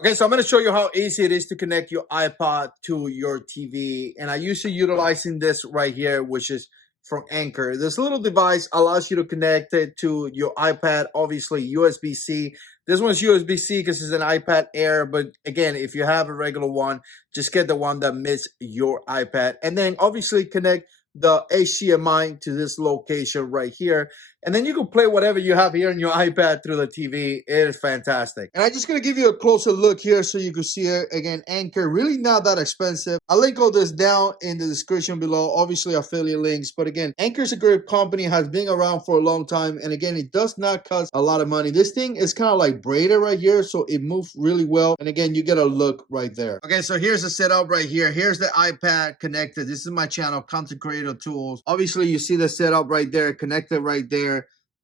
Okay, so I'm going to show you how easy it is to connect your iPod to your TV. And I usually utilizing this right here, which is from Anchor. This little device allows you to connect it to your iPad, obviously USB-C. This one's USB-C because it's an iPad Air. But again, if you have a regular one, just get the one that meets your iPad. And then obviously connect the HDMI to this location right here. And then you can play whatever you have here on your iPad through the TV. It is fantastic. And I'm just going to give you a closer look here so you can see it. Again, Anchor, really not that expensive. I'll link all this down in the description below. Obviously, affiliate links. But again, Anchor is a great company, has been around for a long time. And again, it does not cost a lot of money. This thing is kind of like braided right here, so it moves really well. And again, you get a look right there. Okay, so here's the setup right here. Here's the iPad connected. This is my channel, Content Creator Tools. Obviously, you see the setup right there, connected right there.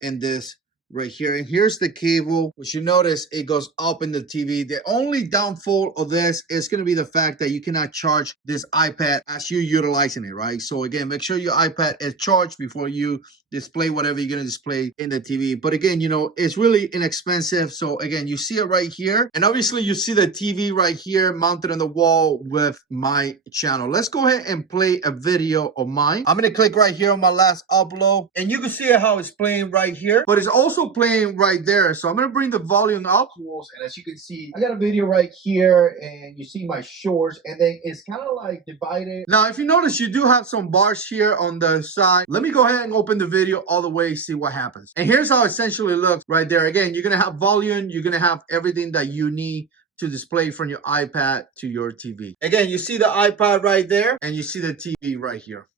And this right here, and here's the cable, which you notice it goes up in the TV. The only downfall of this is going to be the fact that you cannot charge this iPad as you're utilizing it, right? So again, make sure your iPad is charged before you display whatever you're going to display in the TV. But again, you know, it's really inexpensive. So again, you see it right here, and obviously you see the TV right here mounted on the wall with my channel. Let's go ahead and play a video of mine. I'm going to click right here on my last upload, and you can see how it's playing right here, but it's also playing right there. So I'm going to bring the volume up, and as you can see, I got a video right here, and you see my shorts, and then it's kind of like divided. Now, if you notice, you do have some bars here on the side. Let me go ahead and open the video all the way, see what happens. And here's how it essentially looks right there. Again, you're going to have volume, you're going to have everything that you need to display from your iPad to your TV. Again, you see the iPad right there, and you see the TV right here.